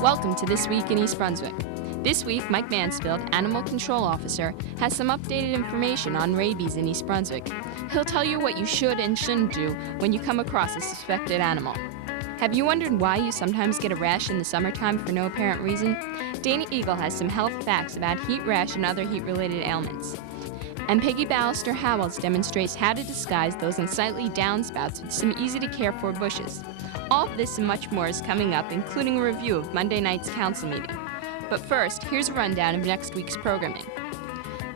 Welcome to This Week in East Brunswick. This week, Mike Mansfield, Animal Control Officer, has some updated information on rabies in East Brunswick. He'll tell you what you should and shouldn't do when you come across a suspected animal. Have you wondered why you sometimes get a rash in the summertime for no apparent reason? Dana Eagle has some health facts about heat rash and other heat-related ailments. And Peggy Ballister-Howells demonstrates how to disguise those unsightly downspouts with some easy-to-care-for bushes. All of this and much more is coming up, including a review of Monday night's council meeting. But first, here's a rundown of next week's programming.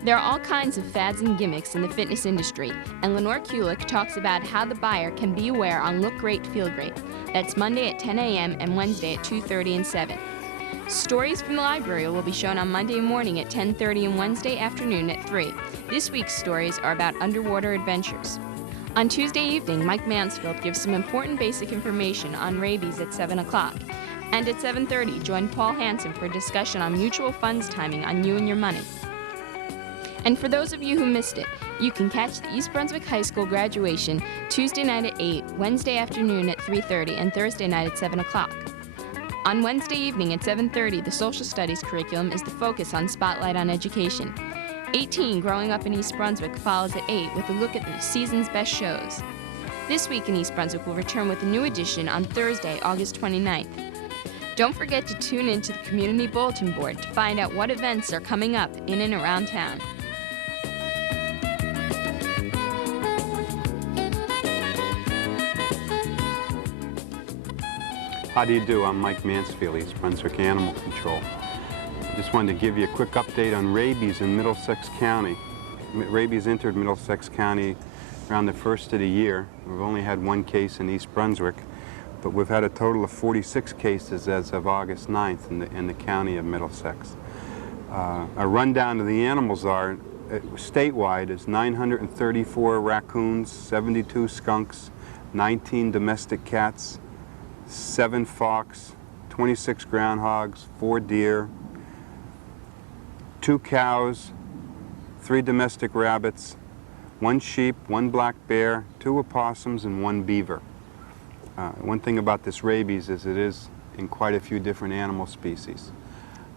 There are all kinds of fads and gimmicks in the fitness industry, and Lenore Kulik talks about how the buyer can be aware on Look Great, Feel Great. That's Monday at 10 a.m. and Wednesday at 2:30 and 7. Stories from the library will be shown on Monday morning at 10:30 and Wednesday afternoon at 3. This week's stories are about underwater adventures. On Tuesday evening, Mike Mansfield gives some important basic information on rabies at 7 o'clock. And at 7:30, join Paul Hansen for a discussion on mutual funds timing on You and Your Money. And for those of you who missed it, you can catch the East Brunswick High School graduation Tuesday night at 8, Wednesday afternoon at 3:30, and Thursday night at 7 o'clock. On Wednesday evening at 7:30, the Social Studies curriculum is the focus on Spotlight on Education. 18 Growing Up in East Brunswick follows at 8 with a look at the season's best shows. This Week in East Brunswick will return with a new edition on Thursday, August 29th. Don't forget to tune in to the Community Bulletin Board to find out what events are coming up in and around town. How do you do? I'm Mike Mansfield, East Brunswick Animal Control. I just wanted to give you a quick update on rabies in Middlesex County. Rabies entered Middlesex County around the first of the year. We've only had one case in East Brunswick, but we've had a total of 46 cases as of August 9th in the county of Middlesex. A rundown of the animals are, statewide, is 934 raccoons, 72 skunks, 19 domestic cats, 7 fox, 26 groundhogs, 4 deer, 2 cows, 3 domestic rabbits, 1 sheep, 1 black bear, 2 opossums, and 1 beaver. One thing about this rabies is it is in quite a few different animal species.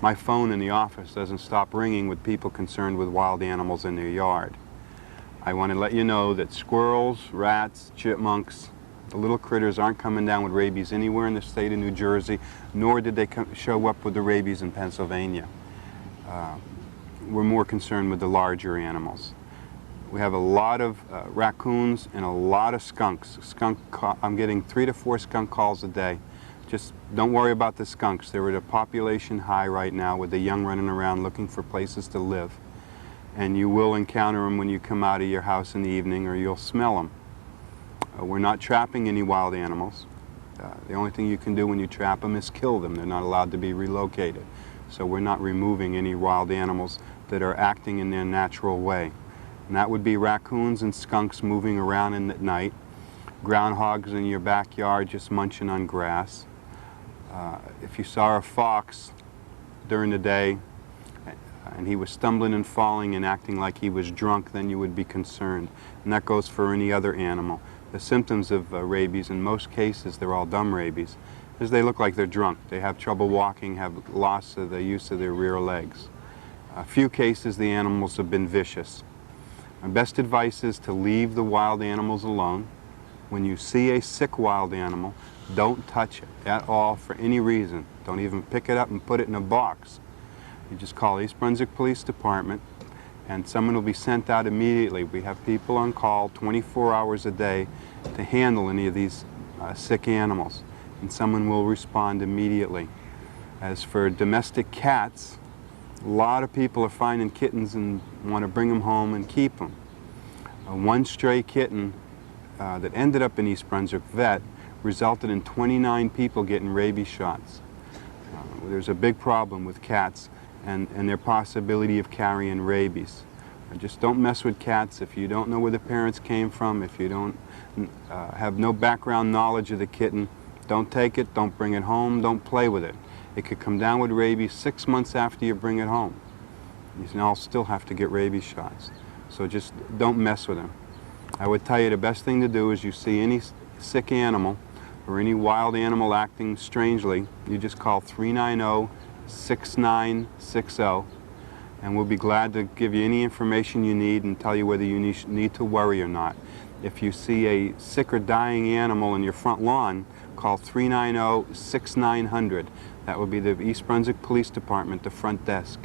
My phone in the office doesn't stop ringing with people concerned with wild animals in their yard. I want to let you know that squirrels, rats, chipmunks, the little critters aren't coming down with rabies anywhere in the state of New Jersey, nor did they show up with the rabies in Pennsylvania. We're more concerned with the larger animals. We have a lot of raccoons and a lot of skunks. I'm getting 3 to 4 skunk calls a day. Just don't worry about the skunks. They're at a population high right now with the young running around looking for places to live. And you will encounter them when you come out of your house in the evening, or you'll smell them. We're not trapping any wild animals. The only thing you can do when you trap them is kill them. They're not allowed to be relocated. So we're not removing any wild animals that are acting in their natural way. And that would be raccoons and skunks moving around at night, groundhogs in your backyard just munching on grass. If you saw a fox during the day and he was stumbling and falling and acting like he was drunk, then you would be concerned. And that goes for any other animal. The symptoms of rabies, in most cases, they're all dumb rabies, is they look like they're drunk. They have trouble walking, have loss of the use of their rear legs. A few cases, the animals have been vicious. My best advice is to leave the wild animals alone. When you see a sick wild animal, don't touch it at all for any reason. Don't even pick it up and put it in a box. You just call East Brunswick Police Department and someone will be sent out immediately. We have people on call 24 hours a day to handle any of these sick animals, and someone will respond immediately. As for domestic cats, a lot of people are finding kittens and want to bring them home and keep them. One stray kitten that ended up in East Brunswick Vet resulted in 29 people getting rabies shots. There's a big problem with cats and their possibility of carrying rabies. Just don't mess with cats if you don't know where the parents came from, if you don't have no background knowledge of the kitten. Don't take it, don't bring it home, don't play with it. It could come down with rabies 6 months after you bring it home. You all still have to get rabies shots. So just don't mess with them. I would tell you the best thing to do is you see any sick animal, or any wild animal acting strangely, you just call 390-6960, and we'll be glad to give you any information you need and tell you whether you need to worry or not. If you see a sick or dying animal in your front lawn, call 390-6900. That will be the East Brunswick Police Department, the front desk.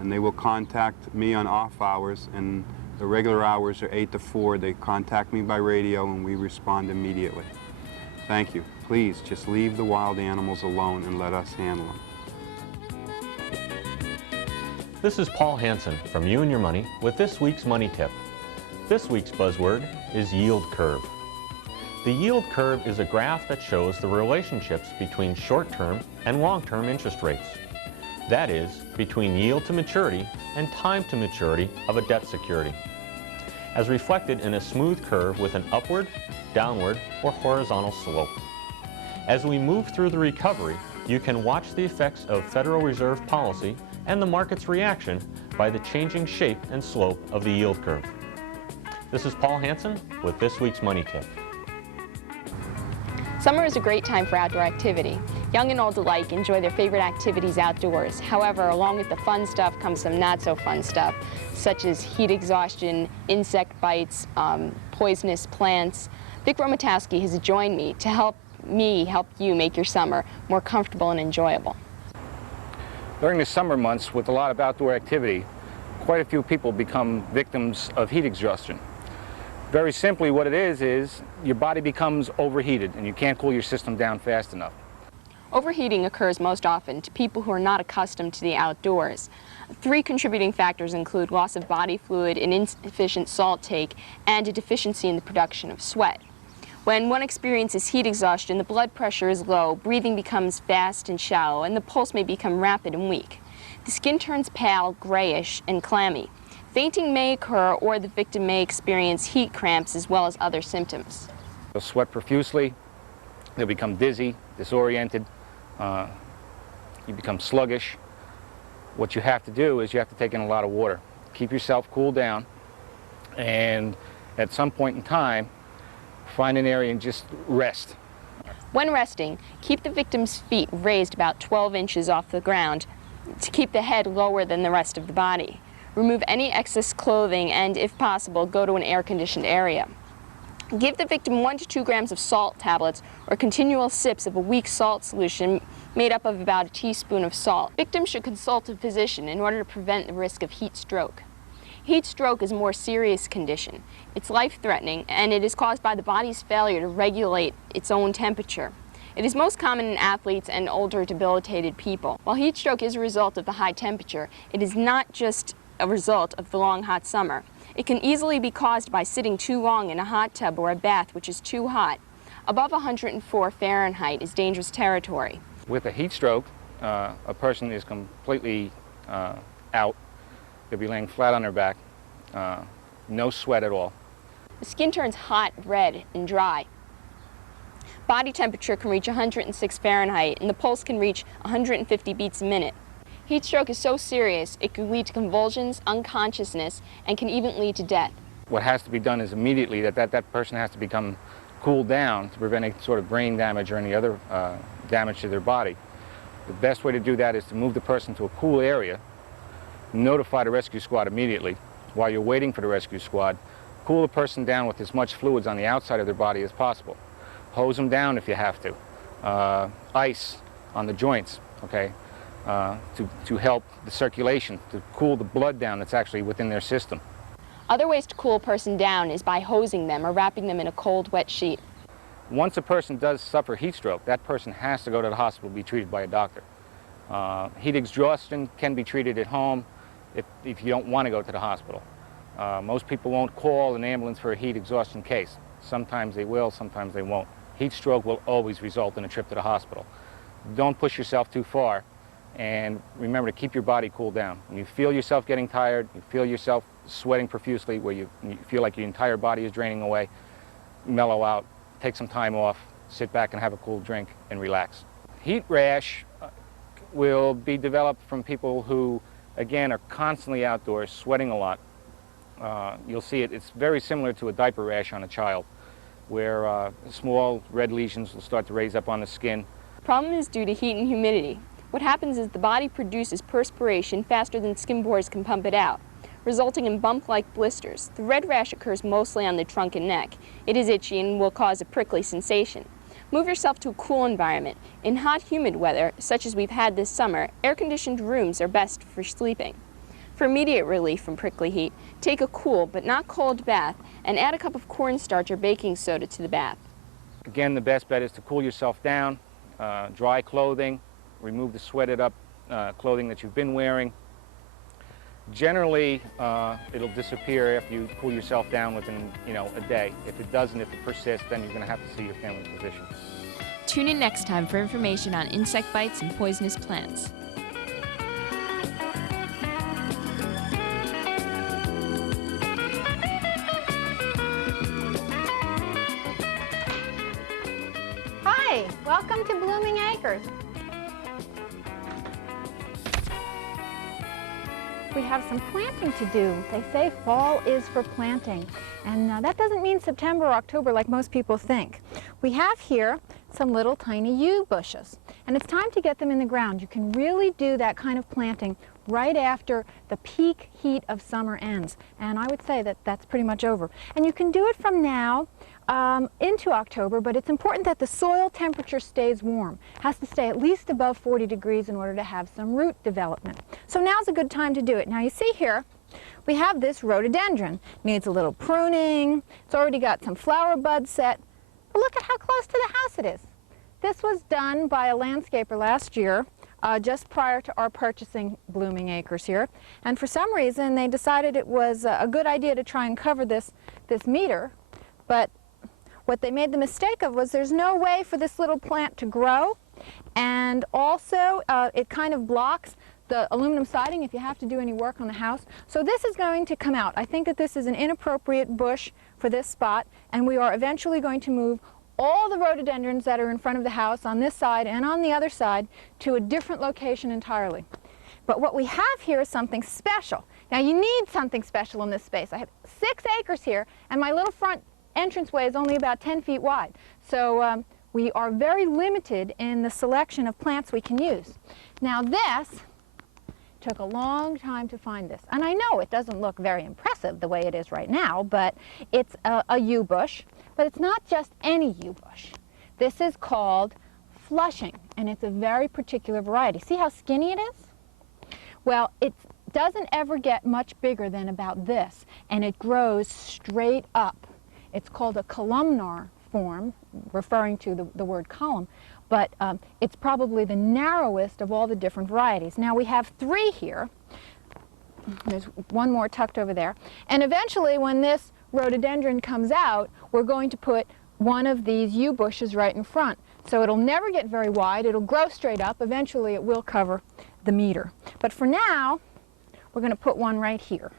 And they will contact me on off hours, and the regular hours are 8 to 4. They contact me by radio and we respond immediately. Thank you. Please just leave the wild animals alone and let us handle them. This is Paul Hansen from You and Your Money with this week's money tip. This week's buzzword is yield curve. The yield curve is a graph that shows the relationships between short-term and long-term interest rates. That is, between yield to maturity and time to maturity of a debt security, as reflected in a smooth curve with an upward, downward, or horizontal slope. As we move through the recovery, you can watch the effects of Federal Reserve policy and the market's reaction by the changing shape and slope of the yield curve. This is Paul Hansen with this week's money tip. Summer is a great time for outdoor activity. Young and old alike enjoy their favorite activities outdoors. However, along with the fun stuff comes some not so fun stuff, such as heat exhaustion, insect bites, poisonous plants. Vic Romatowski has joined me to help you make your summer more comfortable and enjoyable. During the summer months, with a lot of outdoor activity, quite a few people become victims of heat exhaustion. Very simply, what it is your body becomes overheated and you can't cool your system down fast enough. Overheating occurs most often to people who are not accustomed to the outdoors. 3 contributing factors include loss of body fluid, an insufficient salt take, and a deficiency in the production of sweat. When one experiences heat exhaustion, the blood pressure is low, breathing becomes fast and shallow, and the pulse may become rapid and weak. The skin turns pale, grayish, and clammy. Fainting may occur, or the victim may experience heat cramps as well as other symptoms. They'll sweat profusely, they'll become dizzy, disoriented, you become sluggish. What you have to do is you have to take in a lot of water. Keep yourself cool down, and at some point in time, find an area and just rest. When resting, keep the victim's feet raised about 12 inches off the ground to keep the head lower than the rest of the body. Remove any excess clothing and, if possible, go to an air-conditioned area. Give the victim 1 to 2 grams of salt tablets or continual sips of a weak salt solution made up of about a teaspoon of salt. Victims should consult a physician in order to prevent the risk of heat stroke. Heat stroke is a more serious condition. It's life-threatening, and it is caused by the body's failure to regulate its own temperature. It is most common in athletes and older debilitated people. While heat stroke is a result of the high temperature, it is not just a result of the long hot summer. It can easily be caused by sitting too long in a hot tub or a bath which is too hot. Above 104 Fahrenheit is dangerous territory. With a heat stroke, a person is completely out. They'll be laying flat on their back, no sweat at all. The skin turns hot, red, and dry. Body temperature can reach 106 Fahrenheit, and the pulse can reach 150 beats a minute. Heat stroke is so serious, it can lead to convulsions, unconsciousness, and can even lead to death. What has to be done is immediately that person has to become cooled down to prevent any sort of brain damage or any other damage to their body. The best way to do that is to move the person to a cool area, notify the rescue squad immediately. While you're waiting for the rescue squad, cool the person down with as much fluids on the outside of their body as possible. Hose them down if you have to. Ice on the joints, okay? To help the circulation, to cool the blood down that's actually within their system. Other ways to cool a person down is by hosing them or wrapping them in a cold, wet sheet. Once a person does suffer heat stroke, that person has to go to the hospital to be treated by a doctor. Heat exhaustion can be treated at home if you don't want to go to the hospital. Most people won't call an ambulance for a heat exhaustion case. Sometimes they will, sometimes they won't. Heat stroke will always result in a trip to the hospital. Don't push yourself too far. And remember to keep your body cooled down. When you feel yourself getting tired, you feel yourself sweating profusely, where you feel like your entire body is draining away, mellow out, take some time off, sit back and have a cool drink and relax. Heat rash will be developed from people who, again, are constantly outdoors, sweating a lot. You'll see it's very similar to a diaper rash on a child. where small red lesions will start to raise up on the skin. The problem is due to heat and humidity. What happens is the body produces perspiration faster than skin pores can pump it out, resulting in bump-like blisters. The red rash occurs mostly on the trunk and neck. It is itchy and will cause a prickly sensation. Move yourself to a cool environment. In hot, humid weather, such as we've had this summer, air-conditioned rooms are best for sleeping. For immediate relief from prickly heat, take a cool but not cold bath and add a cup of cornstarch or baking soda to the bath. Again, the best bet is to cool yourself down, dry clothing, remove the sweated up clothing that you've been wearing. Generally, it'll disappear after you cool yourself down within, a day. If it doesn't, if it persists, then you're going to have to see your family physician. Tune in next time for information on insect bites and poisonous plants. Hi, welcome to Blooming Acres. We have some planting to do. They say fall is for planting, and that doesn't mean September or October like most people think. We have here some little tiny yew bushes, and it's time to get them in the ground. You can really do that kind of planting right after the peak heat of summer ends, and I would say that that's pretty much over. And you can do it from now into October, but it's important that the soil temperature stays warm. It has to stay at least above 40 degrees in order to have some root development. So now's a good time to do it. Now you see here, we have this rhododendron. Needs a little pruning. It's already got some flower buds set. But look at how close to the house it is. This was done by a landscaper last year, just prior to our purchasing Blooming Acres here. And for some reason, they decided it was a good idea to try and cover this meter. But what they made the mistake of was there's no way for this little plant to grow, and also it kind of blocks the aluminum siding if you have to do any work on the house. So this is going to come out. I think that this is an inappropriate bush for this spot, and we are eventually going to move all the rhododendrons that are in front of the house on this side and on the other side to a different location entirely. But what we have here is something special. Now you need something special in this space. I have 6 acres here, and my little front entranceway is only about 10 feet wide. So we are very limited in the selection of plants we can use. Now this took a long time to find this. And I know it doesn't look very impressive the way it is right now, but it's a yew bush. But it's not just any yew bush. This is called Flushing, and it's a very particular variety. See how skinny it is? Well, it doesn't ever get much bigger than about this, and it grows straight up. It's called a columnar form, referring to the word column, but it's probably the narrowest of all the different varieties. Now we have 3 here. There's one more tucked over there. And eventually when this rhododendron comes out, we're going to put one of these yew bushes right in front. So it'll never get very wide, it'll grow straight up, eventually it will cover the meter. But for now, we're going to put one right here.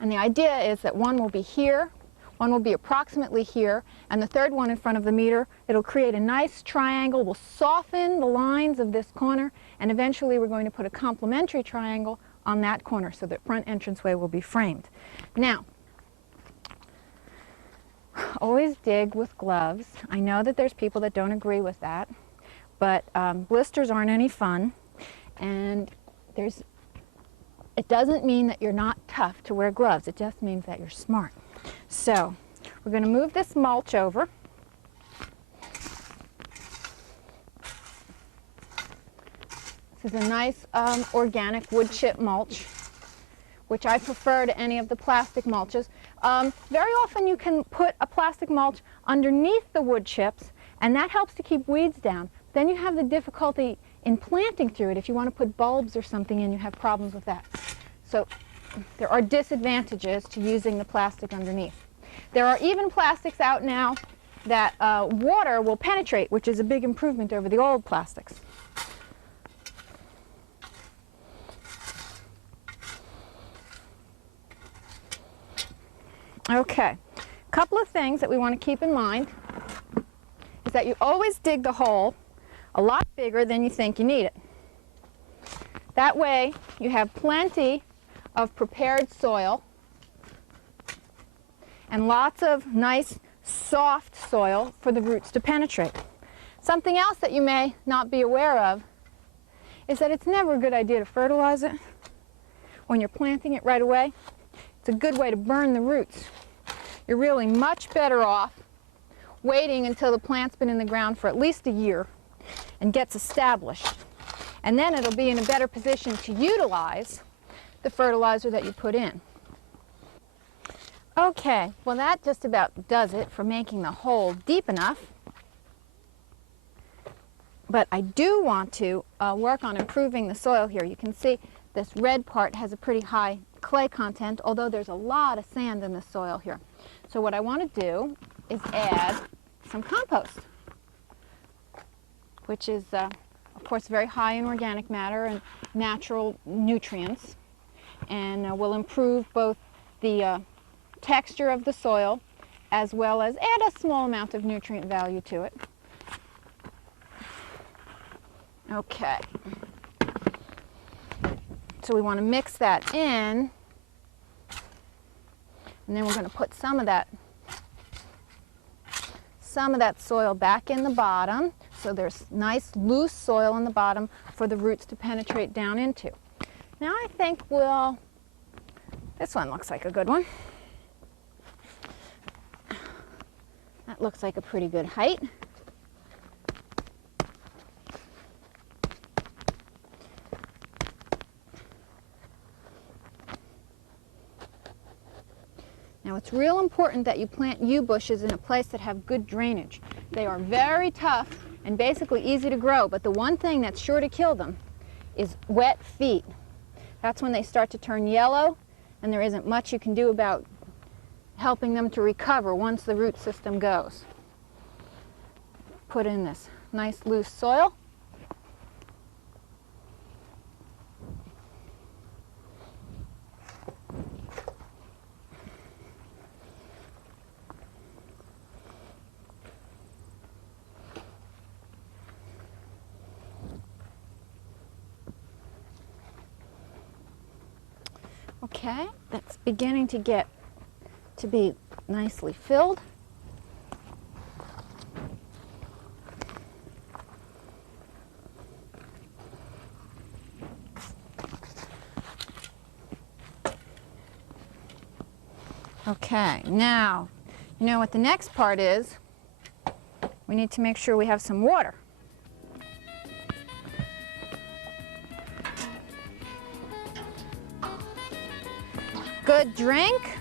And the idea is that one will be here, one will be approximately here, and the third one in front of the meter. It'll create a nice triangle, will soften the lines of this corner, and eventually we're going to put a complementary triangle on that corner so that front entranceway will be framed. Now, always dig with gloves. I know that there's people that don't agree with that, but blisters aren't any fun, and it doesn't mean that you're not tough to wear gloves. It just means that you're smart. So we're going to move this mulch over. This is a nice organic wood chip mulch, which I prefer to any of the plastic mulches. Very often you can put a plastic mulch underneath the wood chips, and that helps to keep weeds down. Then you have the difficulty in planting through it. If you want to put bulbs or something in, you have problems with that. So there are disadvantages to using the plastic underneath. There are even plastics out now that water will penetrate, which is a big improvement over the old plastics. Okay, a couple of things that we want to keep in mind is that you always dig the hole a lot bigger than you think you need it. That way you have plenty of prepared soil and lots of nice soft soil for the roots to penetrate. Something else that you may not be aware of is that it's never a good idea to fertilize it when you're planting it right away. It's a good way to burn the roots. You're really much better off waiting until the plant's been in the ground for at least a year and gets established. And then it'll be in a better position to utilize the fertilizer that you put in. Okay, well that just about does it for making the hole deep enough. But I do want to work on improving the soil here. You can see this red part has a pretty high clay content, although there's a lot of sand in the soil here. So what I want to do is add some compost, which is, of course, very high in organic matter and natural nutrients, and will improve both the texture of the soil as well as add a small amount of nutrient value to it. Okay. So we want to mix that in, and then we're going to put some of that soil back in the bottom, so there's nice loose soil in the bottom for the roots to penetrate down into. Now I think this one looks like a good one. That looks like a pretty good height. Now it's real important that you plant yew bushes in a place that have good drainage. They are very tough and basically easy to grow, but the one thing that's sure to kill them is wet feet. That's when they start to turn yellow, and there isn't much you can do about helping them to recover once the root system goes. Put in this nice loose soil. Okay, that's beginning to get to be nicely filled. Okay, now, you know what the next part is? We need to make sure we have some water. Good drink.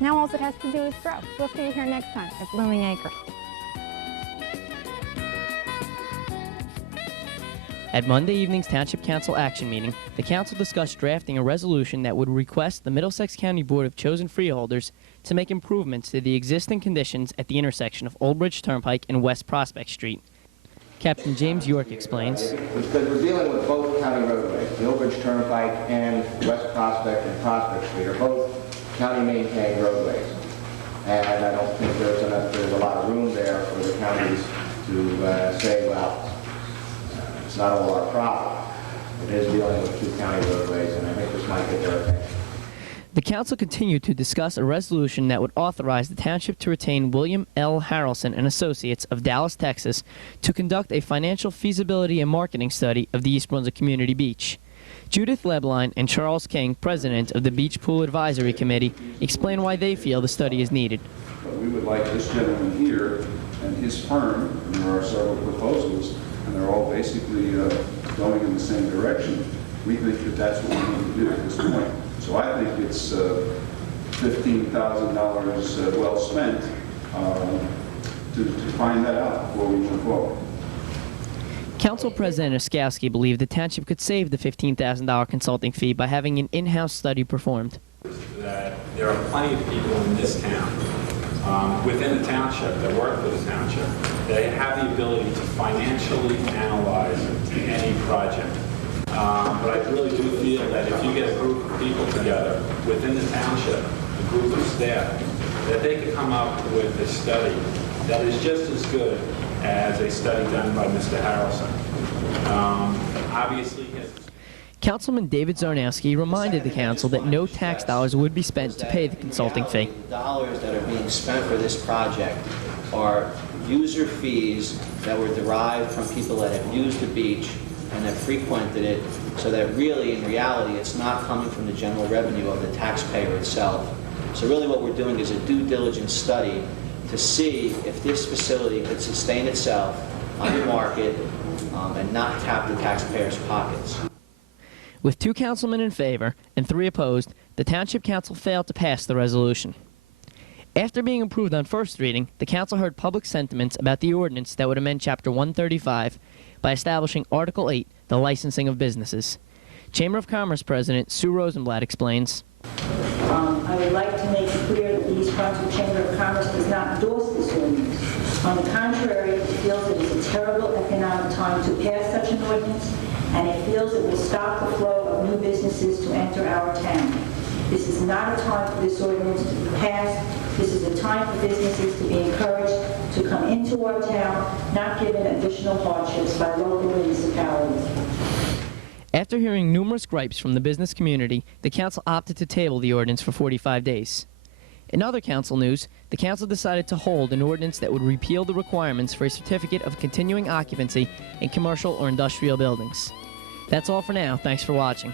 Now all it has to do is grow. We'll see you here next time at Blooming Acres. At Monday evening's Township Council action meeting, the council discussed drafting a resolution that would request the Middlesex County Board of Chosen Freeholders to make improvements to the existing conditions at the intersection of Old Bridge Turnpike and West Prospect Street. Captain James York explains. Because we're dealing with both county roadways, the Old Bridge Turnpike and West Prospect and Prospect Street are both county-maintained roadways. And I don't think there's a lot of room there for the counties to say, well, it's not all our problem. It is dealing with two county roadways, and I think this might get their attention. The council continued to discuss a resolution that would authorize the township to retain William L. Harrelson and Associates of Dallas, Texas, to conduct a financial feasibility and marketing study of the East Brunswick Community Beach. Judith Lebline and Charles King, president of the Beach Pool Advisory Committee, explain why they feel the study is needed. We would like this gentleman here and his firm, and there are several proposals, and they're all basically going in the same direction. We think that that's what we need to do at this point. So I think it's $15,000 well spent to find that out before we move forward. Council President Oskowski believed the township could save the $15,000 consulting fee by having an in-house study performed. That there are plenty of people in this town, within the township, that work for the township, that have the ability to financially analyze any project. But I really do feel that if you get a group of people together within the township, a group of staff, that they could come up with a study that is just as good as a study done by Mr. Harrelson. Obviously, Councilman David Zarnowski reminded the council that no tax dollars would be spent to pay the consulting fee. The dollars that are being spent for this project are user fees that were derived from people that have used the beach and have frequented it, so that really, in reality, it's not coming from the general revenue of the taxpayer itself. So really what we're doing is a due diligence study to see if this facility could sustain itself on the market and not tap the taxpayers' pockets. With 2 councilmen in favor and 3 opposed, the Township Council failed to pass the resolution. After being approved on first reading, the council heard public sentiments about the ordinance that would amend Chapter 135 by establishing Article 8, the licensing of businesses. Chamber of Commerce President Sue Rosenblatt explains. I would like to make it clear that the East Brunswick Chamber of Commerce does not endorse this ordinance. On the contrary, it feels it is a terrible economic time to pass such an ordinance, and it feels it will stop the flow of new businesses to enter our town. This is not a time for this ordinance to be passed. This is a time for businesses to be encouraged to come into our town, not given additional hardships by local municipalities. After hearing numerous gripes from the business community, the council opted to table the ordinance for 45 days. In other council news, the council decided to hold an ordinance that would repeal the requirements for a certificate of continuing occupancy in commercial or industrial buildings. That's all for now. Thanks for watching.